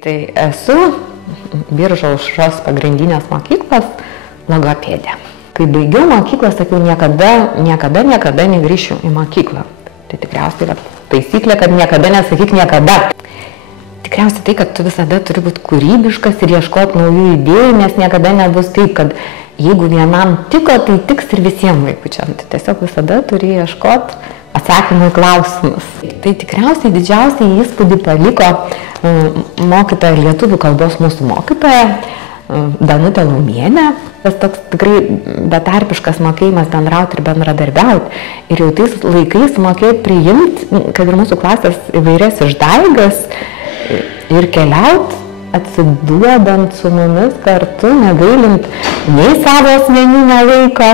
Tai esu Biržų Aušros pagrindinės mokyklos logopedė. Kai baigiau mokyklą, sakiau, niekada negrįšiu į mokyklą. Tai tikriausiai taisyklė, kad niekada nesakyk niekada. Tikriausiai tai, kad tu visada turi būti kūrybiškas ir ieškoti naujų idėjų, nes niekada nebus taip, kad jeigu vienam tiko, tai tiks ir visiems vaikučiam. Tai tiesiog visada turi ieškoti atsakymų į klausimus. Tai tikriausiai didžiausiai įspūdį paliko mokytoja lietuvių kalbos mūsų mokytoja Danutė Laumienė. Tas toks tikrai betarpiškas mokėjimas bendrauti ir bendradarbiauti. Ir jau tais laikais mokėti priimti, kad ir mūsų klasės įvairias išdaigas ir keliauti, atsiduodant su mumis kartu, negailint nei savo asmeninio laiko.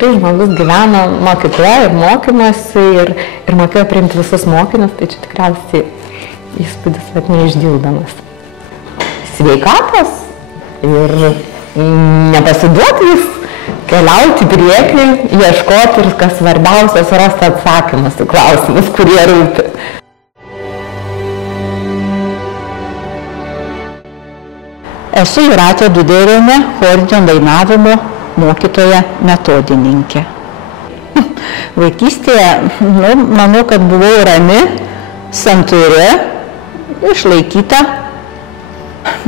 Tai žmogus gyveno mokykla ir mokymasi ir mokėjo priimti visus mokinius, tai čia tikriausiai įspūdis neišdildomas. Sveikatos ir nepasiduoti vis, keliauti į priekį, ieškoti ir kas svarbiausias, rasti atsakymus į klausimus, kurie rūpi. Esu Jūratė Duderienė, chorinio dainavimo mokytoja metodininkė. Vaikystėje, manau, kad buvau rami, santūri, išlaikyta.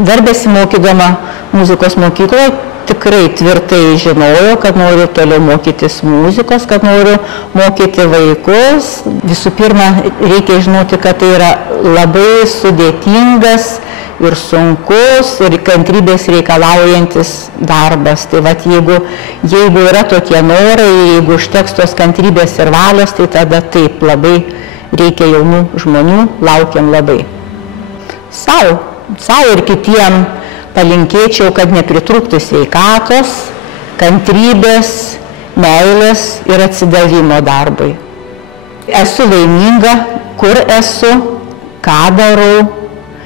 Dar besimokydama muzikos mokykloje tikrai tvirtai žinojau, kad noriu toliau mokytis muzikos, kad noriu mokyti vaikus. Visų pirma, reikia žinoti, kad tai yra labai sudėtingas ir sunkus, ir kantrybės reikalaujantis darbas. Tai vat, jeigu yra tokie norai, jeigu užteks tos kantrybės ir valios, tai tada taip labai reikia jaunų žmonių, laukiam labai. Sau ir kitiem palinkėčiau, kad nepritrūktų sveikatos, kantrybės, meilės ir atsidavimo darbui. Esu laiminga, kur esu, ką darau.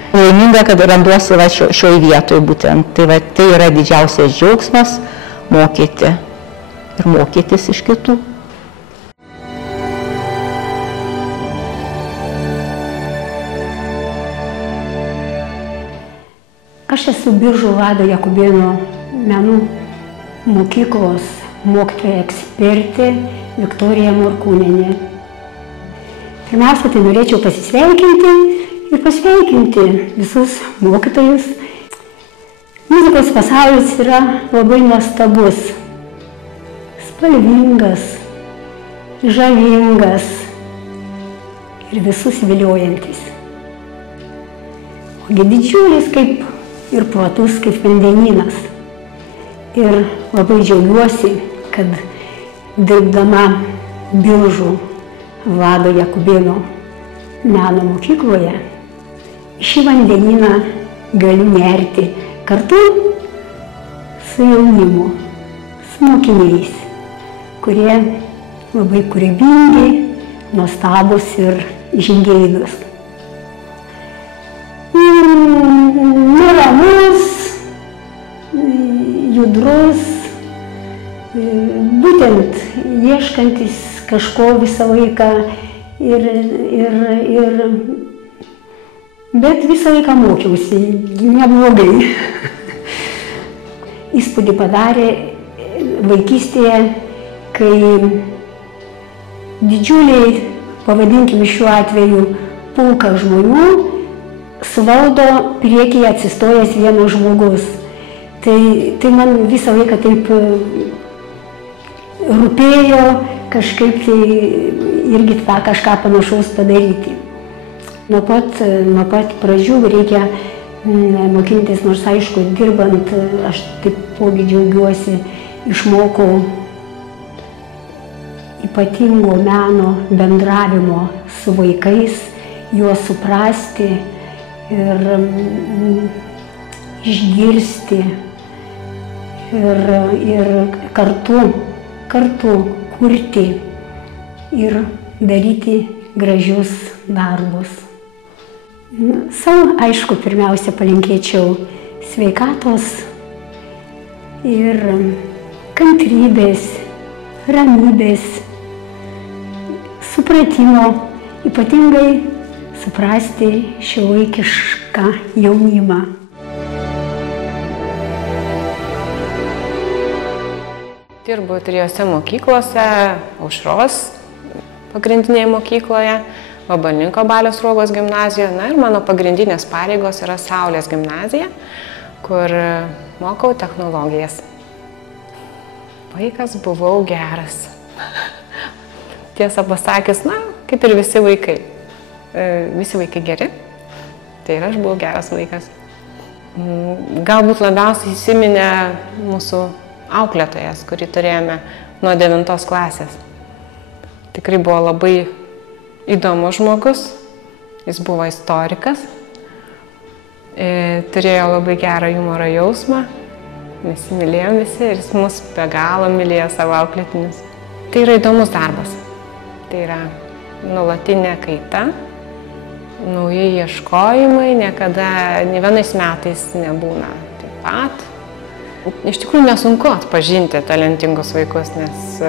Laiminga, kad randuosi šioj vietoj būtent. Tai yra didžiausias džiaugsmas mokyti ir mokytis iš kitų. Aš esu Biržų Vlado Jakubėno menų mokyklos mokytoja ekspertė Viktorija Morkūnienė. Pirmiausia, tai norėčiau pasveikinti visus mokytojus. Muzikos pasaulis yra labai nuostabus, spalvingas, žavingas ir visus viliojantis. Ogi didžiulis ir platus kaip vandenynas. Ir labai džiaugiuosi, kad dirbdama Biržų Vlado Jakubėno meno mokykloje šį vandenyną galiu nerti kartu su jaunimu, su mokiniais, kurie labai kūrybingi, nuostabūs ir žingeidūs. Neramus, judrus, būtent ieškantis kažko visą laiką bet visą laiką mokiausi, neblogai. Įspūdį padarė vaikystėje, kai didžiuliai, pavadinkime šiuo atveju, pulką žmonių suvaldo priekyje atsistojęs vienas žmogus. Tai man visą laiką taip rūpėjo kažkaip tai irgi tą kažką panašaus padaryti. Nuo pat pradžių reikia mokintis, nors aišku, dirbant, aš taipogi džiaugiuosi, išmokau ypatingo meno bendravimo su vaikais, juos suprasti ir išgirsti ir kartu kurti ir daryti gražius darbus. Sau, aišku, pirmiausia palinkėčiau sveikatos ir kantrybės, ramybės, supratimo, ypatingai suprasti šiuolaikišką kūrybišką jaunimą. Dirbu 3 mokyklose, Aušros pagrindinėje mokykloje, Vabalninko Balio Sruogos gimnazijoje, na ir mano pagrindinės pareigos yra Saulės gimnazija, kur mokau technologijas. Vaikas buvau geras. Tiesą pasakius, na, kaip ir visi vaikai. Visi vaikai geri, tai ir aš buvau geras vaikas. Galbūt labiausiai įsiminė mūsų auklėtojas, kurį turėjome nuo 9 klasės. Tikrai buvo labai įdomus žmogus, jis buvo istorikas, turėjo labai gerą humoro jausmą, mes mylėjom visi ir jis mus be galo mylėjo savo auklėtinius. Tai yra įdomus darbas, tai yra nuolatinė kaita, nauji ieškojimai, niekada, nė vienais metais nebūna taip pat. Iš tikrųjų nesunku atpažinti talentingus vaikus, nes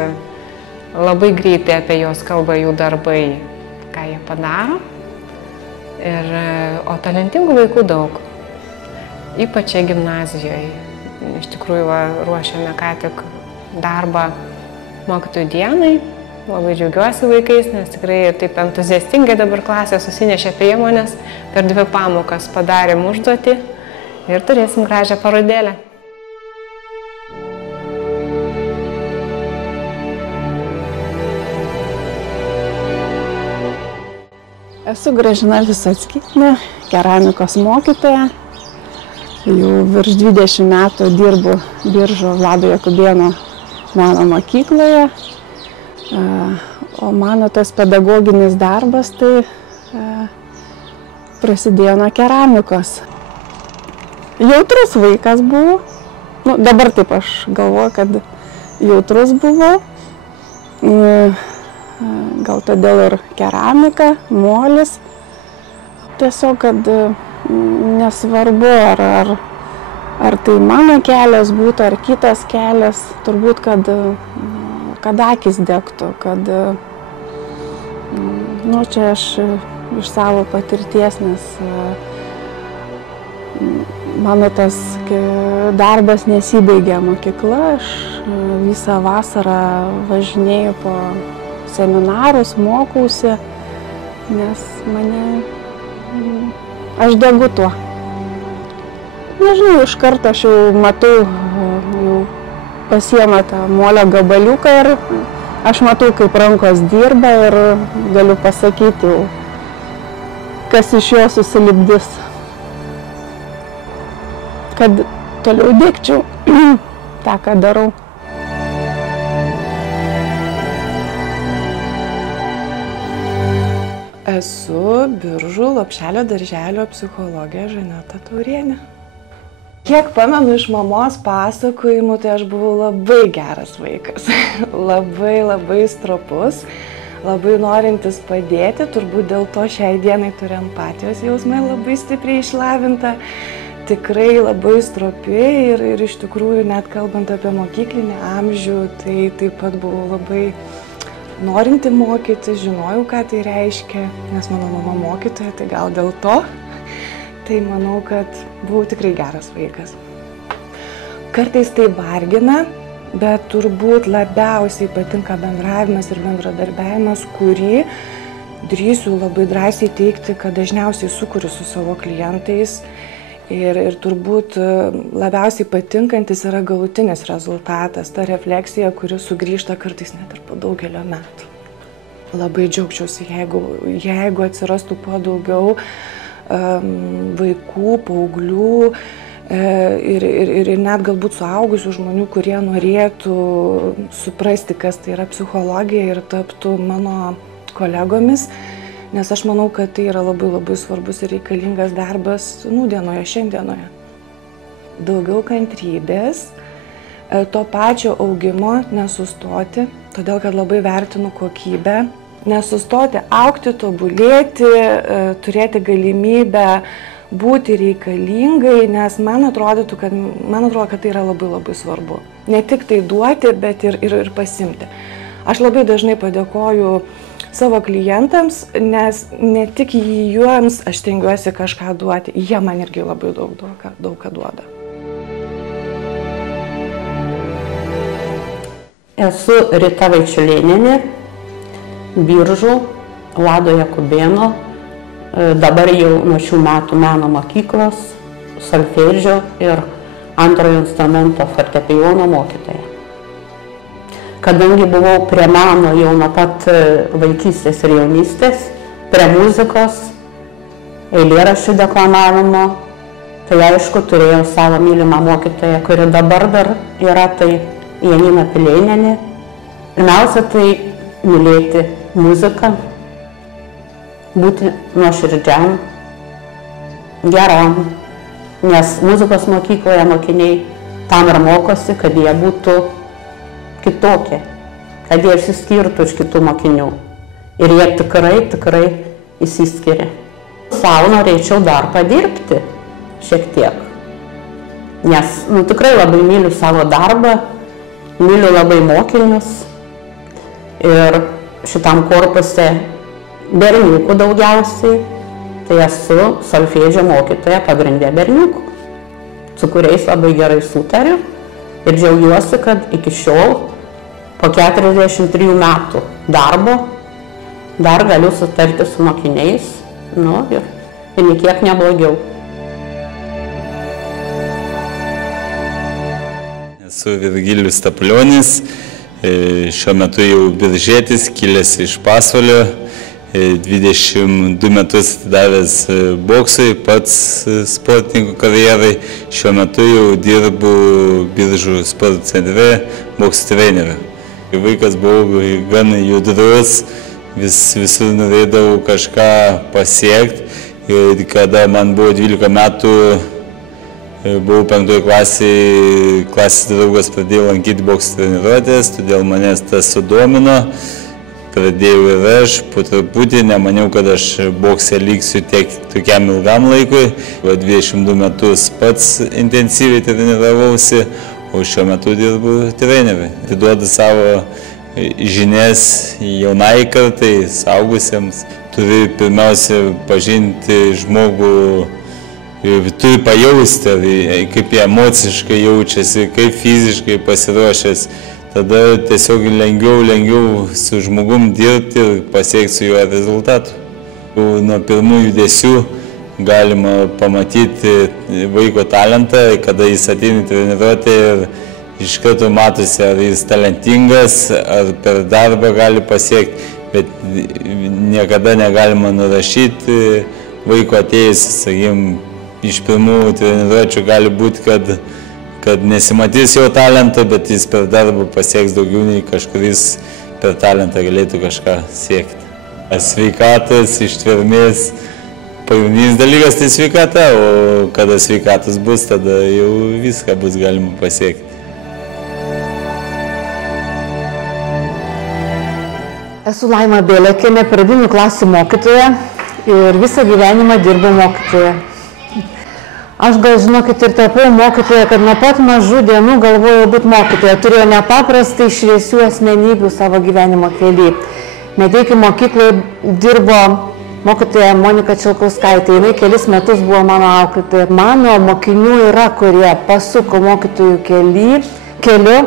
labai greitai apie juos kalba jų darbai, ką jie padaro. O talentingų vaikų daug, ypač gimnazijoje. Iš tikrųjų ruošiame ką tik darbą mokytojų dienai. Labai džiaugiuosi vaikais, nes tikrai taip entuziastingai dabar klasė susinešė priemonės, per 2 pamokas padarėm užduotį ir turėsim gražią parodėlę. Esu Gražina Visockienė, keramikos mokytoja. Jau virš 20 metų dirbu Biržų Vlado Jakubėno meno mokykloje. O mano tas pedagoginis darbas tai prasidėjo nuo keramikos. Jautrus vaikas buvo. Dabar taip aš galvoju, kad jautrus buvo. Gal todėl ir keramika, molis. Tiesiog, kad nesvarbu, ar tai mano kelias būtų, ar kitas kelias, turbūt, kad akis degtų, kad, čia aš iš savo patirties, nes mano tas darbas nesibaigė mokykla, aš visą vasarą važinėjau po seminarus, mokausi, nes aš degu tuo. Nežinau, iš karto aš jau matau, jau pasiema tą molio gabaliuką ir aš matau, kaip rankos dirba ir galiu pasakyti, kas iš jo susilipdys. Kad toliau dėkčiau tą, ką darau. Esu Biržų Lopšelio darželio psichologė Žaneta Taurienė. Kiek pamenu iš mamos pasakojimų, tai aš buvau labai geras vaikas. labai stropus, labai norintis padėti, turbūt dėl to šiai dienai turiu empatijos jausmai labai stipriai išlavinta. Tikrai labai stropi ir iš tikrųjų, net kalbant apie mokyklinį amžių, tai taip pat buvau labai norinti mokyti, žinojau, ką tai reiškia, nes mano mama mokytoja, tai gal dėl to. Tai manau, kad buvau tikrai geras vaikas. Kartais tai vargina, bet turbūt labiausiai patinka bendravimas ir bendradarbiavimas, kurį drįsiu labai drąsiai teikti, kad dažniausiai sukuriu su savo klientais. Ir turbūt labiausiai patinkantis yra galutinis rezultatas, ta refleksija, kuri sugrįžta kartais net ir po daugelio metų. Labai džiaugčiausi, jeigu atsirastų kuo daugiau vaikų, paauglių ir net galbūt suaugusių žmonių, kurie norėtų suprasti, kas tai yra psichologija ir taptų mano kolegomis. Nes aš manau, kad tai yra labai svarbus ir reikalingas darbas nūdienoje, šiandienoje. Daugiau kantrybės, to pačio augimo nesustoti, todėl kad labai vertinu kokybę, nesustoti augti, tobulėti, turėti galimybę būti reikalingai, nes man atrodo, kad tai yra labai svarbu. Ne tik tai duoti, bet ir pasimti. Aš labai dažnai padėkoju savo klientams, nes ne tik juoms aš stengiuosi kažką duoti, jie man irgi labai daug ką duoda. Esu Rita Vaičiulėnienė, Biržų, Vlado Jakubėno, dabar jau nuo šių metų meno mokyklos, solfedžio ir antrojo instrumento fortepijono mokytoja. Kadangi buvau prie meno jau nuo pat vaikystės ir jaunystės, prie muzikos, eilėraščių deklamavimo, tai aišku turėjau savo mylimą mokytoją, kuri dabar dar yra, tai Janina Pileinienė. Pirmiausia, tai mylėti muziką, būti nuoširdžiam, geram, nes muzikos mokykloje mokiniai tam ir mokosi, kad jie būtų kitokie, kad jie išsiskirtų iš kitų mokinių. Ir jie tikrai išsiskiria. Sau norėčiau dar padirbti šiek tiek, nes tikrai labai myliu savo darbą, myliu labai mokinius ir šitam korpuse berniukų daugiausiai, tai esu solfedžio mokytoja pagrindė berniukų, su kuriais labai gerai sutariu ir džiaugiuosi, kad iki šiol po 43 metų darbo dar galiu sutarti su mokiniais, ir niekiek neblogiau. Esu Virgilijus Staplionis, šiuo metu jau biržietis, kilęs iš Pasvalio, 22 metus atidavęs boksui, pats sportininkų karjerai. Šiuo metu jau dirbu Biržų sporto centre boksų treneriu. Vaikas buvau gan judrus, visur norėdavau kažką pasiekti. Ir kada man buvo 12 metų, buvau 5 klasėje, klasės draugas pradėjo lankyti boksų treniruotės, todėl manęs tas sudomino. Pradėjau ir aš, po truputį, nemaniau, kad aš bokse liksiu tokiam ilgam laikui. 22 metus pats intensyviai treniravausi, o šiuo metu dirbu treneriu. Atiduodu savo žinias jaunai kartai, saugusiems. Turi pirmiausia pažinti žmogų, turi pajausti, kaip jie emociškai jaučiasi, kaip fiziškai pasiruošęs. Tada tiesiog lengviau su žmogum dirbti ir pasiekti su juo rezultatų. Nuo pirmų judesių galima pamatyti vaiko talentą, kada jis ateina treniruotę ir iš karto matosi, ar jis talentingas, ar per darbą gali pasiekti, bet niekada negalima nurašyti vaiko atėjus, sakykime, iš pirmų treniruočių gali būti, kad nesimatys jo talento, bet jis per darbą pasieks daugiau nei kažkuris per talentą galėtų kažką siekti. Sveikatos, ištvermės, pagrindinis dalykas tai sveikata, o kada sveikatos bus, tada jau viską bus galima pasiekti. Esu Laima Bėlekienė, pradinių klasių mokytoja ir visą gyvenimą dirbu mokytoja. Aš gal žinokit ir tapau mokytoja, kad nuo pat mažų dienų galvojau būti mokytoja. Turėjau nepaprastai šviesių asmenybių savo gyvenimo kelyje. Medeikų mokykloje dirbo mokytoja Monika Čelkauskaitė. Jinai kelis metus buvo mano auklėtoja. Mano mokinių yra, kurie pasuko mokytojų keliu.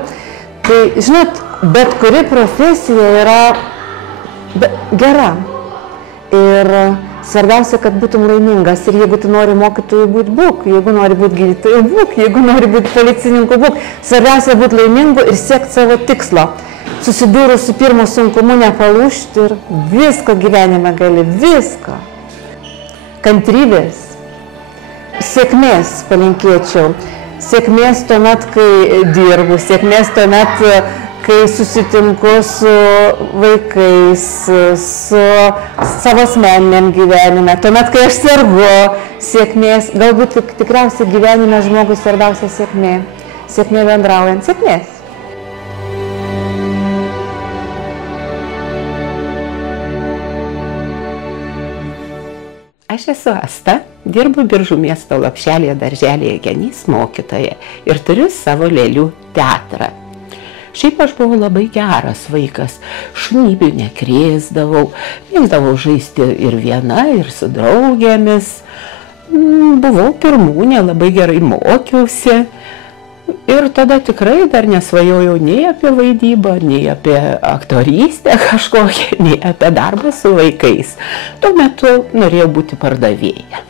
Tai, žinot, bet kuri profesija yra gera. Ir svarbiausia, kad būtum laimingas. Ir jeigu tu nori mokytojų būti, būk. Jeigu nori būti gydytojų, būk. Jeigu nori būti policininku, būk. Svarbiausia būti laimingu ir siekti savo tikslo. Susidūrus su pirmu sunkumu nepalūžti ir visko gyvenime gali. Visko. Kantrybės. Sėkmės palinkėčiau. Sėkmės tuomet, kai dirbu. Sėkmės tuomet, kai susitinku su vaikais, su savo asmeniniam gyvenime, tuomet, kai aš sergu, sėkmės, galbūt tikriausiai gyvenime žmogui svarbiausia sėkmė, sėkmė bendraujant, sėkmės. Aš esu Asta, dirbu Biržų miesto Lopšelėje darželėje Genys mokytoja ir turiu savo lėlių teatrą. Šiaip aš buvau labai geras vaikas, šunybių nekrėsdavau, mėgdavau žaisti ir viena, ir su draugėmis. Buvau pirmūnė, labai gerai mokiausi. Ir tada tikrai dar nesvajojau nei apie vaidybą, nei apie aktorystę kažkokią, nei apie darbą su vaikais. Tuo metu norėjau būti pardavėja.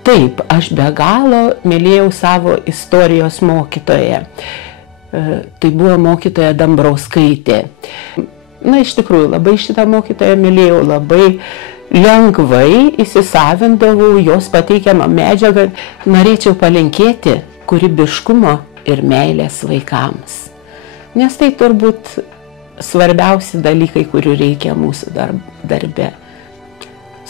Taip, aš be galo mylėjau savo istorijos mokytoją. Tai buvo mokytoja Dambrauskaitė. Na, iš tikrųjų, labai šitą mokytoją mylėjau, labai lengvai įsisavindavau jos pateikiamą medžiagą. Norėčiau palinkėti kūrybiškumo ir meilės vaikams. Nes tai turbūt svarbiausi dalykai, kurių reikia mūsų darbe.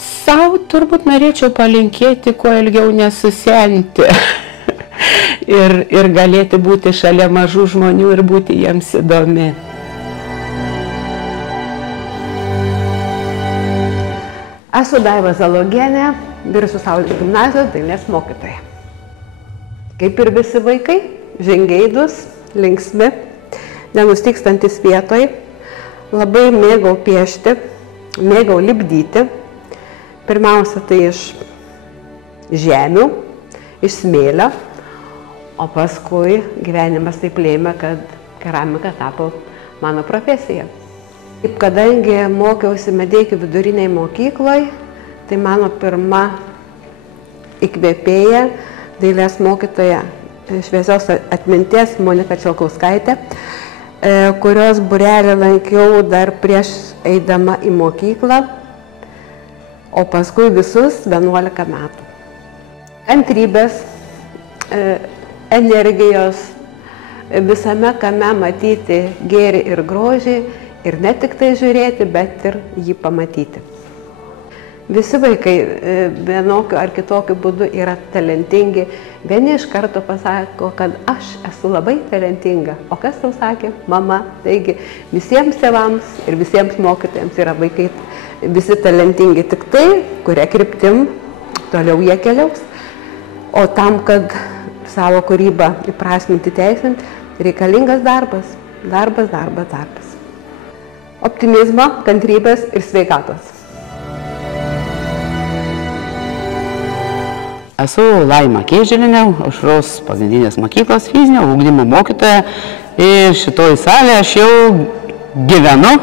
Sau turbūt norėčiau palinkėti kuo ilgiau nesusenti ir galėti būti šalia mažų žmonių ir būti jiems įdomi. Esu Daiva Zalogienė, Biržų Saulės gimnazijos dailės mokytoja. Kaip ir visi vaikai, žingeidūs, linksmi, nenustykstantis vietoj, labai mėgau piešti, mėgau lipdyti. Pirmiausia, tai iš žemių, iš smėlio, o paskui gyvenimas taip lėmė, kad keramika tapo mano profesija. Kadangi mokiausi Medeikių viduriniai mokykloje, tai mano pirma įkvėpėja, dailės mokytoja šviesios atminties Monika Čelkauskaitė, kurios būrelį lankiau dar prieš eidama į mokyklą, o paskui visus 11 metų. Kantrybės, energijos, visame kame matyti gėrį ir grožį ir ne tik tai žiūrėti, bet ir jį pamatyti. Visi vaikai vienokiu ar kitokiu būdu yra talentingi. Vieni iš karto pasako, kad aš esu labai talentinga. O kas tau sakė? Mama. Taigi visiems tėvams ir visiems mokytojams yra vaikai visi talentingi, tik tai, kuria kryptim toliau jie keliaus. O tam, kad savo kūrybą įprasminti, teisinti, reikalingas darbas. Darbas, darbas, darbas. Optimizmo, kantrybės ir sveikatos. Esu Laima Kėželinė, Aušros pagrindinės mokyklos fizinio ugdymo mokytoja ir šitoj salėje aš jau gyvenu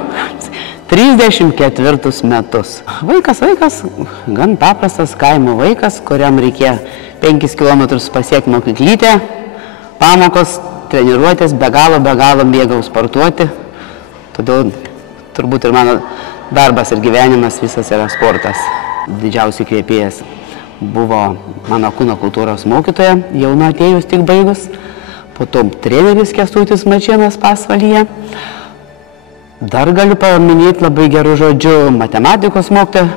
34 metus. Vaikas, gan paprastas kaimo vaikas, kuriam reikėjo 5 km pasiekti mokyklytę, pamokos, treniruotės, be galo mėgau sportuoti. Todėl turbūt ir mano darbas ir gyvenimas visas yra sportas. Didžiausiai įkvėpėjas buvo mano kūno kultūros mokytoja, jauna atėjus tik baigus, po to treneris Kęstutis Mačėnas Pasvalyje. Dar galiu paminėti labai gerų žodžių matematikos mokytoją,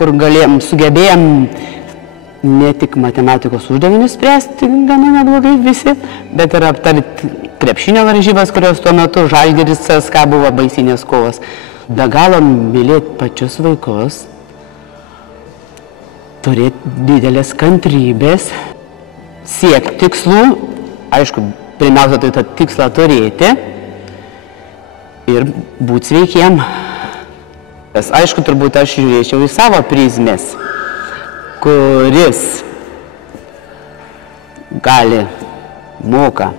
kur sugebėjom ne tik matematikos uždavinius spręsti, gana neblogai visi, bet ir aptarti krepšinio varžybas, kurios tuo metu Žalgiris CSKA buvo baisinės kovos. Be galo mylėti pačius vaikus, turėti didelės kantrybės, siekti tikslų, aišku, pirmiausia, tai tą tikslą turėti ir būti sveikiem. Aišku, turbūt aš žiūrėčiau į savo prizmės, kuris gali, moka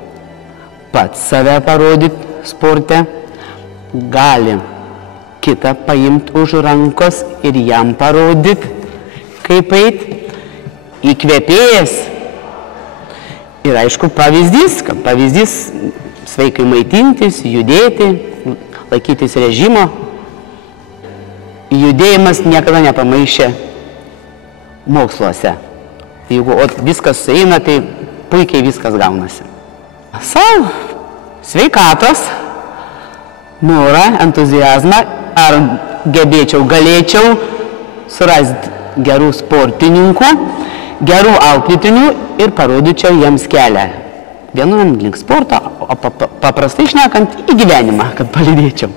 pats save parodyti sporte, gali kitą paimti už rankos ir jam parodyti, kaip eiti, įkvėpėjas. Ir aišku, pavyzdys sveikai maitintis, judėti, laikytis režimo. Judėjimas niekada nepamaišė moksluose. Jeigu viskas sueina, tai puikiai viskas gaunasi. Sau sveikatos, norą, entuziazmą, ar galėčiau surasti gerų sportininkų, gerų auklėtinių ir parodyčiau jiems kelią. Vienu link sporto, o paprastai šnekant į gyvenimą, kad palydėčiau.